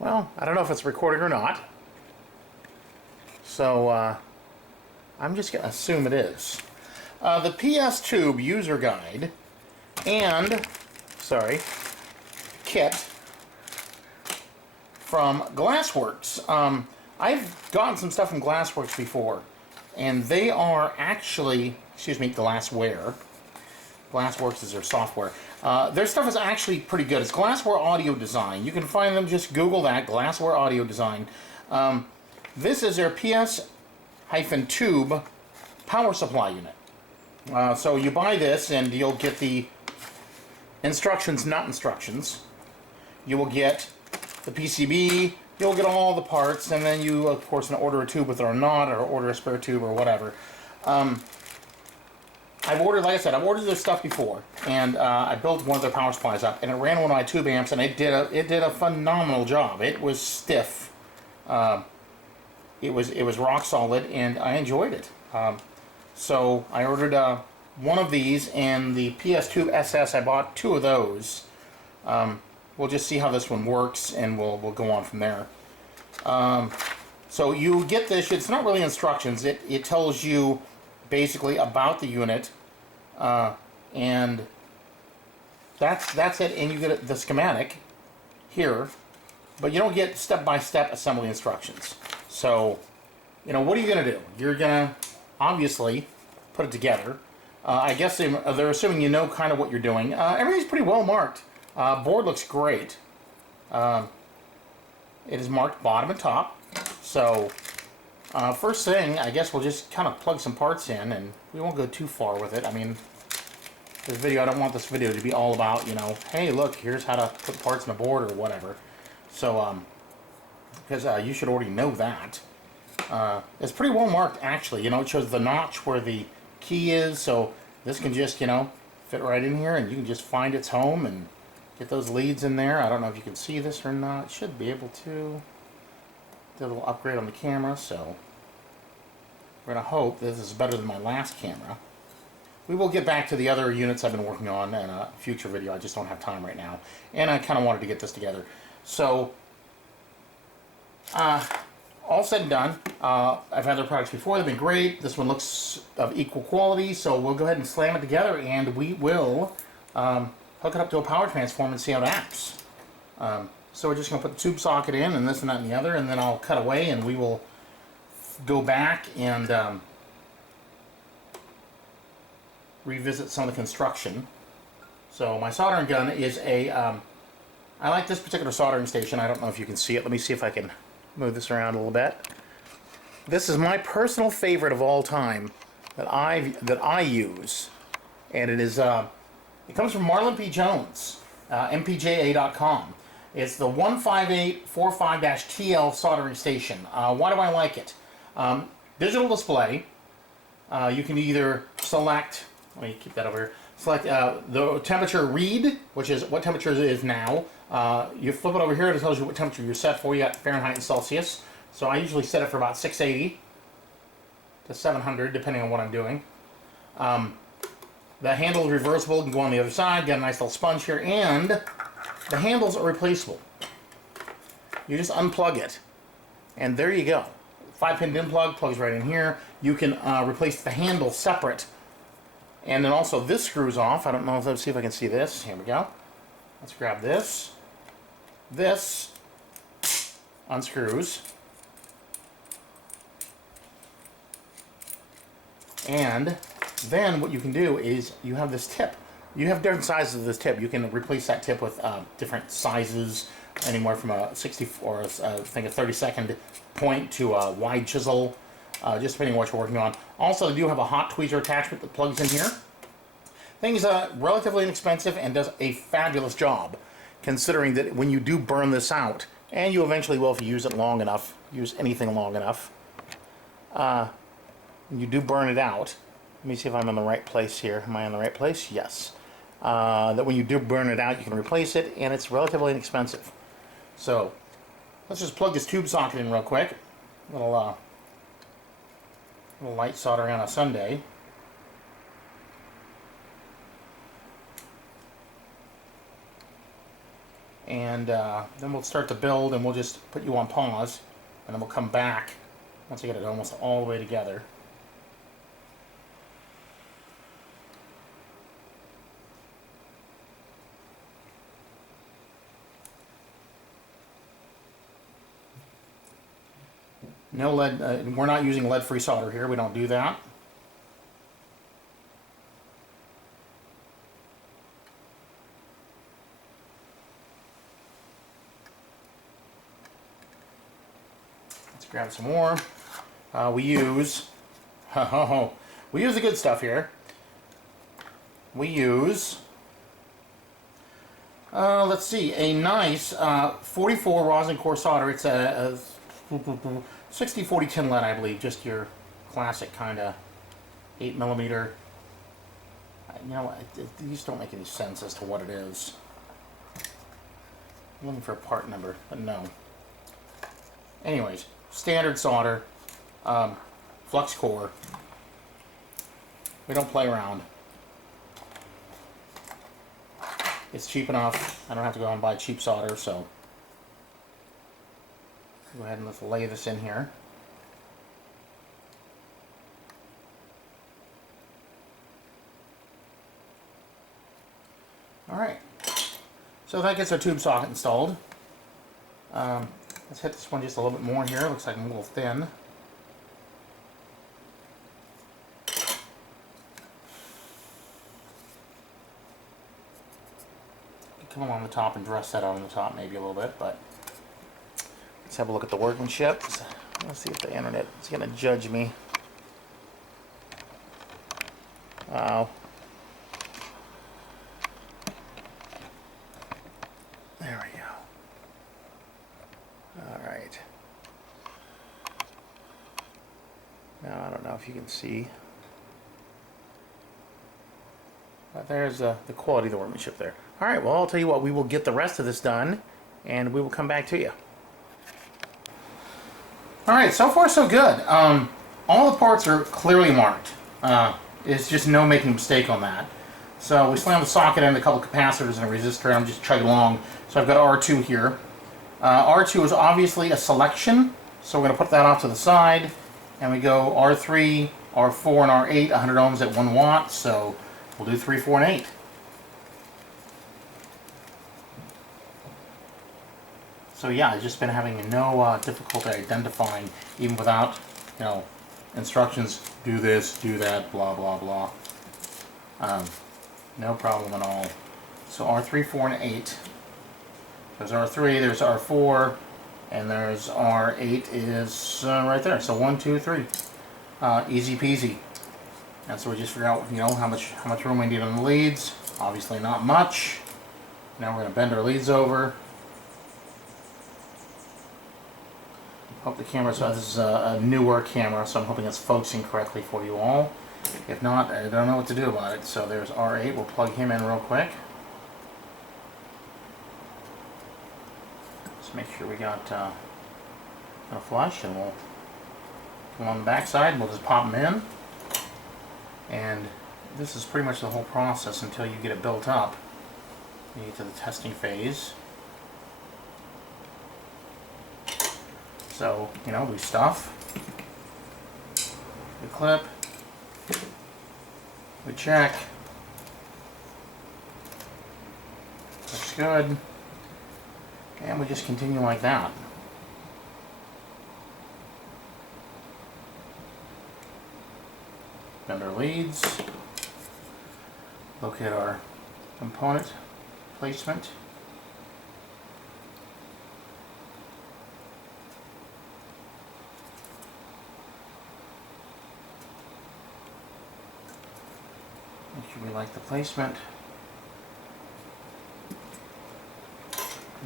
Well, I don't know if it's recording or not. So, I'm just going to assume it is. The PS Tube user guide and, kit from GlassWorks. I've gotten some stuff from GlassWorks before, and they are actually, GlassWare. GlassWorks is their software. Their stuff is actually pretty good. It's GlassWare Audio Design. You can find them, just Google that, GlassWare Audio Design. This is their PS-Tube power supply unit. So you buy this and you'll get the instructions, not instructions. You will get the PCB, you'll get all the parts, and then you, of course, can order a tube with it or not, or order a spare tube or whatever. I've ordered, like I said, I've ordered this stuff before, and I built one of their power supplies up, and it ran one of my tube amps, and it did a phenomenal job. It was stiff. It was rock solid, and I enjoyed it. So I ordered one of these, and the PS Tube SS. I bought two of those. We'll just see how this one works, and we'll go on from there. So you get this. It's not really instructions. It tells you basically about the unit, and that's it. And you get the schematic here, but you don't get step-by-step assembly instructions. So, what are you going to do? You're going to obviously put it together. I guess they're assuming you know kind of what you're doing. Everything's pretty well marked. Board looks great. It is marked bottom and top. So, first thing, I guess we'll just kind of plug some parts in, and we won't go too far with it. I mean, I don't want this video to be all about, hey, look, here's how to put parts in a board or whatever. So, because you should already know that. It's pretty well marked, actually. It shows the notch where the key is, so this can just, fit right in here, and you can just find its home and get those leads in there. I don't know if you can see this or not. It should be able to. Did a little upgrade on the camera, so we're going to hope this is better than my last camera. We will get back to the other units I've been working on in a future video. I just don't have time right now, and I kind of wanted to get this together. So, all said and done, I've had their products before. They've been great. This one looks of equal quality, so we'll go ahead and slam it together, and we will hook it up to a power transformer and see how it acts. So we're just going to put the tube socket in, and this and that and the other, and then I'll cut away, and we will go back and revisit some of the construction. So my soldering gun is I like this particular soldering station. I don't know if you can see it. Let me see if I can move this around a little bit. This is my personal favorite of all time that I use, and it comes from Marlon P. Jones, mpja.com. It's the 15845-TL soldering station. Why do I like it? Digital display. You can either select, let me keep that over here, select the temperature read, which is what temperature it is now. You flip it over here, it tells you what temperature you're set for. You got Fahrenheit and Celsius. So I usually set it for about 680 to 700, depending on what I'm doing. The handle is reversible. You can go on the other side, get a nice little sponge here, and the handles are replaceable. You just unplug it, and there you go. 5-pin DIN plug, plugs right in here. You can replace the handle separate. And then also this screws off. I don't know if let's see if I can see this. Here we go. Let's grab this. This unscrews. And then what you can do is you have this tip. You have different sizes of this tip. You can replace that tip with different sizes, anywhere from a 64, I think a 32nd point to a wide chisel, just depending on what you're working on. Also, they do have a hot tweezer attachment that plugs in here. Thing's relatively inexpensive and does a fabulous job, considering that when you do burn this out, and you eventually will if you use it long enough, use anything long enough, when you do burn it out, let me see if I'm in the right place here. Am I in the right place? Yes. That when you do burn it out, you can replace it, and it's relatively inexpensive. So, let's just plug this tube socket in real quick. Little light soldering on a Sunday. and then we'll start to build, and we'll just put you on pause, and then we'll come back once I get it almost all the way together. No lead, we're not using lead-free solder here, we don't do that. Let's grab some more. We use the good stuff here. We use, let's see, a nice 44 rosin core solder. It's a 60-40 tin lead, I believe, just your classic kind of 8mm. You know, these don't make any sense as to what it is. I'm looking for a part number, but no. Anyways, standard solder, flux core. We don't play around. It's cheap enough. I don't have to go out and buy cheap solder, so go ahead and let's lay this in here. Alright, so that gets our tube socket installed. Let's hit this one just a little bit more here. Looks like I'm a little thin. Come along the top and dress that out on the top maybe a little bit, but let's have a look at the workmanship. Let's see if the internet is going to judge me. Wow. There we go. Alright. Now, I don't know if you can see. But there's the quality of the workmanship there. Alright, well, I'll tell you what, we will get the rest of this done, and we will come back to you. Alright, so far so good. All the parts are clearly marked. It's just no making a mistake on that. So we slammed the socket in, a couple capacitors and a resistor, and I'm just chugging along. So I've got R2 here. R2 is obviously a selection, so we're going to put that off to the side. And we go R3, R4, and R8, 100 ohms at 1 watt, so we'll do 3, 4, and 8. So yeah, I've just been having no difficulty identifying, even without, you know, instructions, do this, do that, blah, blah, blah. No problem at all. So R3, 4, and 8. There's R3, there's R4, and there's R8 is right there. So 1, 2, 3. Easy peasy. And so we just figure out, you know, how much room we need on the leads. Obviously not much. Now we're going to bend our leads over. Hope the camera, so this is a newer camera, so I'm hoping it's focusing correctly for you all. If not, I don't know what to do about it. So there's R8, we'll plug him in real quick. Just make sure we got a flush, and we'll come on the back side, we'll just pop them in. And this is pretty much the whole process until you get it built up. You get to the testing phase. So, you know, we stuff, we clip, we check, looks good, and we just continue like that. Bend our leads, locate our component placement. Make sure we like the placement.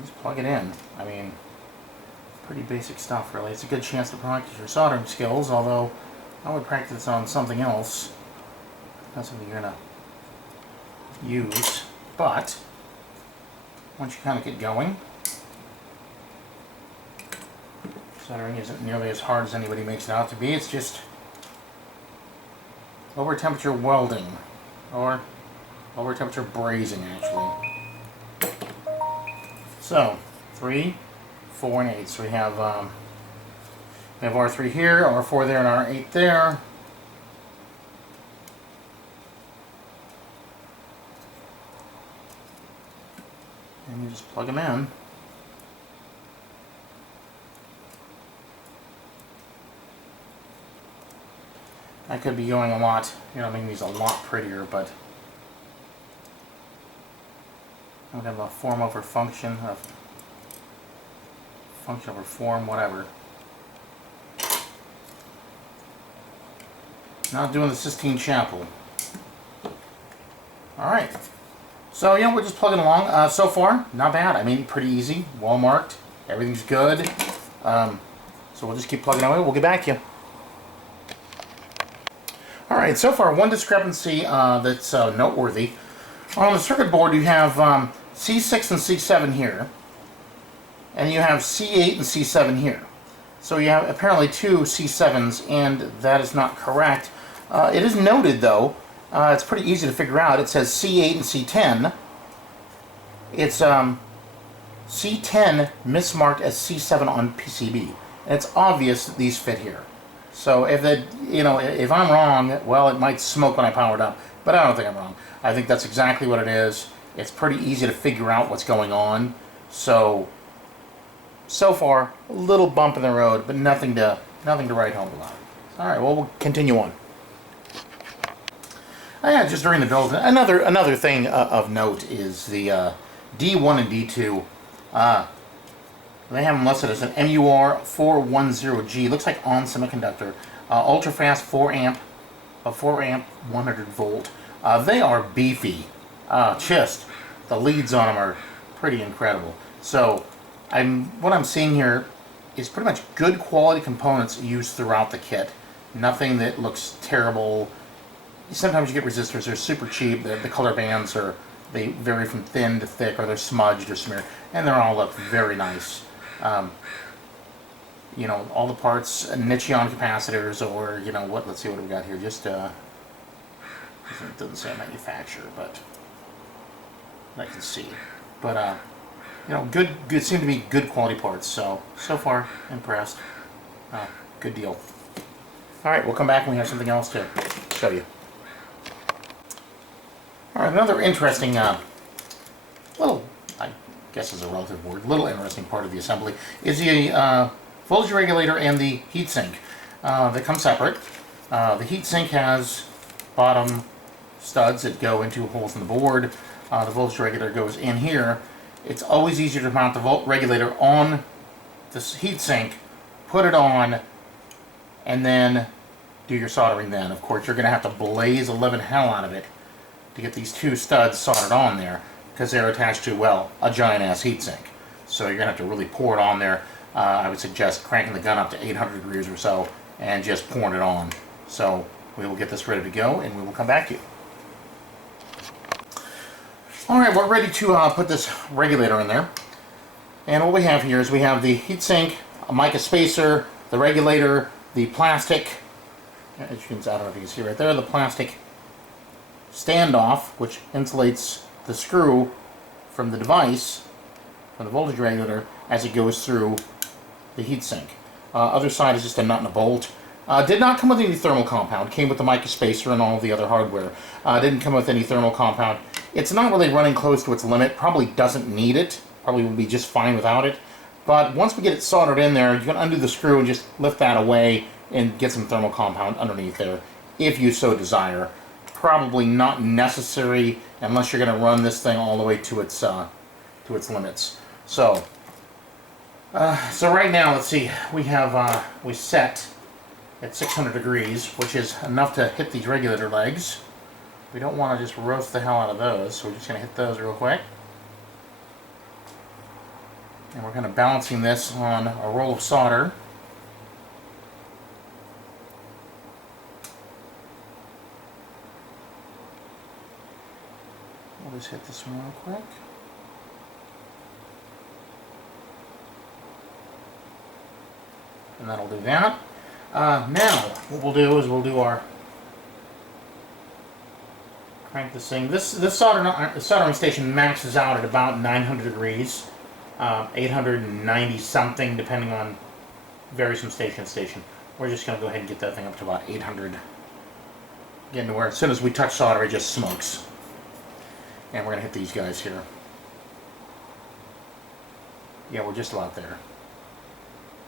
Just plug it in. I mean, pretty basic stuff really. It's a good chance to practice your soldering skills, although I would practice on something else. Not something you're going to use. But once you kind of get going, soldering isn't nearly as hard as anybody makes it out to be. It's just lower temperature welding. Or lower temperature brazing, actually. So 3, 4, and 8. So we have R3 here, R4 there, and R8 there. And you just plug them in. I could be going a lot, making these a lot prettier, but I'm going to have a form over function, function over form, whatever. Not doing the Sistine Chapel. Alright. So, we're just plugging along. So far, not bad. I mean, pretty easy. Well marked. Everything's good. So we'll just keep plugging away. We'll get back to you. Alright, so far, one discrepancy that's noteworthy. On the circuit board, you have C6 and C7 here. And you have C8 and C7 here. So you have apparently two C7s, and that is not correct. It is noted, though. It's pretty easy to figure out. It says C8 and C10. It's C10 mismarked as C7 on PCB. And it's obvious that these fit here. So if if I'm wrong, well, it might smoke when I power it up. But I don't think I'm wrong. I think that's exactly what it is. It's pretty easy to figure out what's going on. So far, a little bump in the road, but nothing to write home about. All right, well, we'll continue on. Yeah, just during the build, another thing of note is the D1 and D2. They have them listed as an MUR410G. Looks like on semiconductor. Ultra fast 4 amp 100 volt. They are beefy. Just the leads on them are pretty incredible. So what I'm seeing here is pretty much good quality components used throughout the kit. Nothing that looks terrible. Sometimes you get resistors, they're super cheap, the color bands they vary from thin to thick, or they're smudged or smeared, and they all look very nice. All the parts, niche-on capacitors, or, let's see what we got here, just, it doesn't say manufacturer, but I can see. But, good, seem to be good quality parts, so far, impressed. Good deal. Alright, we'll come back when we have something else to show you. Alright, another interesting, little, I guess is a relative word, little interesting part of the assembly is the voltage regulator and the heatsink. They come separate. The heatsink has bottom studs that go into holes in the board. The voltage regulator goes in here. It's always easier to mount the volt regulator on this heatsink, put it on, and then do your soldering then. Of course, you're going to have to blaze the living hell out of it to get these two studs soldered on there, because they're attached to, well, a giant-ass heatsink. So you're going to have to really pour it on there. I would suggest cranking the gun up to 800 degrees or so and just pouring it on. So we will get this ready to go, and we will come back to you. Alright, we're ready to put this regulator in there. And what we have here is we have the heatsink, a mica spacer, the regulator, the plastic, as you can see, I don't know if you can see right there, the plastic standoff, which insulates the screw from the device, from the voltage regulator, as it goes through the heatsink. Other side is just a nut and a bolt. Did not come with any thermal compound. Came with the mica spacer and all of the other hardware. Didn't come with any thermal compound. It's not really running close to its limit. Probably doesn't need it. Probably would be just fine without it. But once we get it soldered in there, you can undo the screw and just lift that away and get some thermal compound underneath there, if you so desire. Probably not necessary unless you're going to run this thing all the way to its limits. So right now, let's see, we set at 600 degrees, which is enough to hit these regulator legs. We don't want to just roast the hell out of those, so we're just going to hit those real quick. And we're kind of balancing this on a roll of solder. We'll just hit this one real quick. And that'll do that. Now, what we'll do is we'll do our crank this thing. This soldering station maxes out at about 900 degrees. 890 something, depending on, varies from station to station. We're just going to go ahead and get that thing up to about 800. Getting to where as soon as we touch solder, it just smokes. And we're going to hit these guys here. Yeah, we're just about there.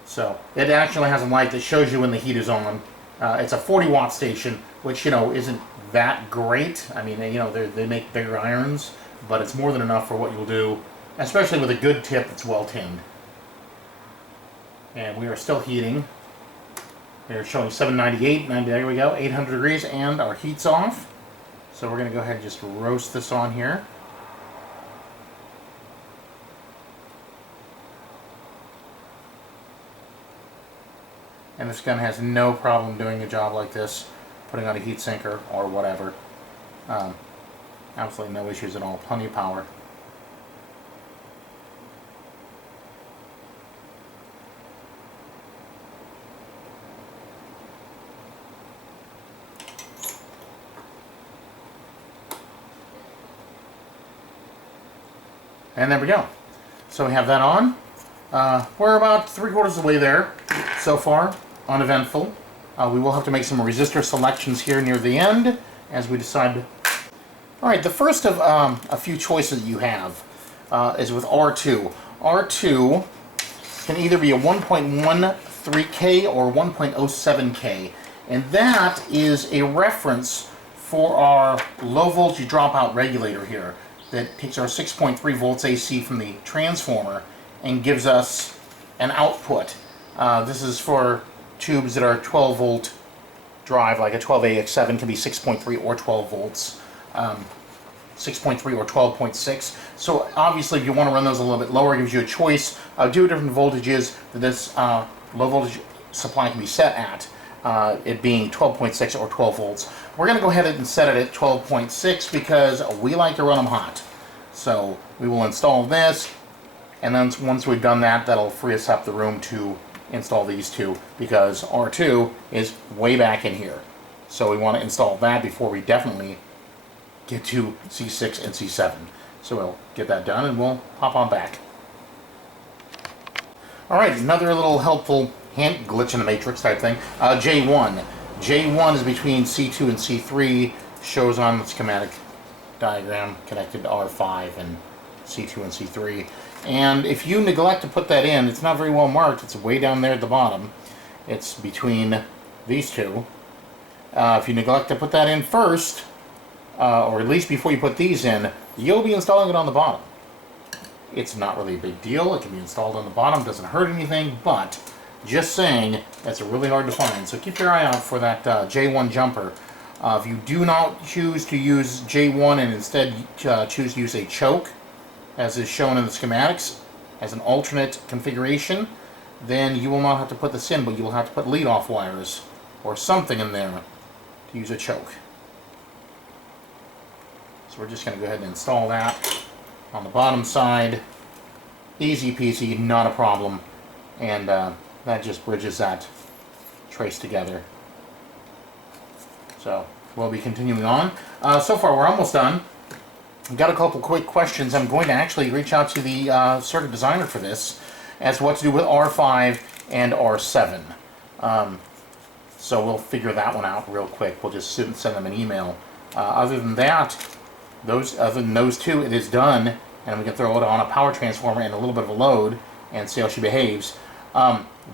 So it actually has a light that shows you when the heat is on. It's a 40-watt station, which, you know, isn't that great. I mean, you know, they make bigger irons, but it's more than enough for what you'll do, especially with a good tip that's well tinned. And we are still heating. They're showing 798, 90, there we go, 800 degrees, and our heat's off. So we're going to go ahead and just roast this on here. And this gun has no problem doing a job like this, putting on a heat sinker or whatever. Absolutely no issues at all, plenty of power. And there we go. So we have that on. We're about 3/4 of the way there so far, uneventful. We will have to make some resistor selections here near the end as we decide. Alright, the first of a few choices you have is with R2. R2 can either be a 1.13K or 1.07K, and that is a reference for our low voltage dropout regulator here that takes our 6.3 volts AC from the transformer and gives us an output. This is for tubes that are 12 volt drive, like a 12AX7 can be 6.3 or 12 volts, 6.3 or 12.6. So obviously if you want to run those a little bit lower, it gives you a choice of two different voltages that this low voltage supply can be set at, it being 12.6 or 12 volts. We're going to go ahead and set it at 12.6 because we like to run them hot. So we will install this, and then once we've done that, that'll free us up the room to install these two, because R2 is way back in here. So we want to install that before we definitely get to C6 and C7. So we'll get that done and we'll hop on back. Alright, another little helpful hint, glitch in the matrix type thing. J1. J1 is between C2 and C3, shows on the schematic diagram connected to R5 and C2 and C3. And if you neglect to put that in, it's not very well marked, it's way down there at the bottom. It's between these two. If you neglect to put that in first, or at least before you put these in, you'll be installing it on the bottom. It's not really a big deal, it can be installed on the bottom, doesn't hurt anything, but just saying, that's really hard to find. So keep your eye out for that J1 jumper. If you do not choose to use J1 and instead choose to use a choke, as is shown in the schematics, as an alternate configuration, then you will not have to put this in, but you will have to put lead-off wires or something in there to use a choke. So we're just going to go ahead and install that on the bottom side. Easy peasy, not a problem. And that just bridges that trace together. So we'll be continuing on. So far we're almost done. I've got a couple quick questions. I'm going to actually reach out to the circuit designer for this as to what to do with R5 and R7. So we'll figure that one out real quick. We'll just send them an email. Other than that, other than those two, it is done, and we can throw it on a power transformer and a little bit of a load and see how she behaves.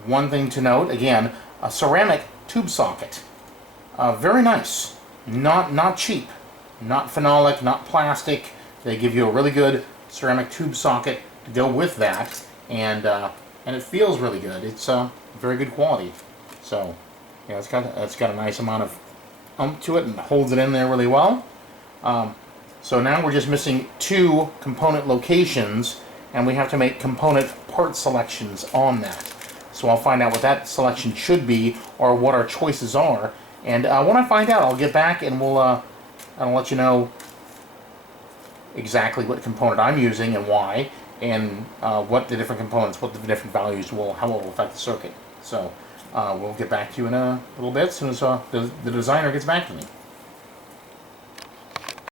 One thing to note, again, a ceramic tube socket. Very nice. Not cheap. Not phenolic, not plastic. They give you a really good ceramic tube socket to go with that, and it feels really good. It's very good quality. So yeah, it's got a nice amount of oomph to it and holds it in there really well. So now we're just missing two component locations, and we have to make component part selections on that. So I'll find out what that selection should be, or what our choices are, and when I find out, I'll get back and I'll let you know exactly what component I'm using and why, and what the different components, what the different values how it will affect the circuit. So we'll get back to you in a little bit as soon as the designer gets back to me.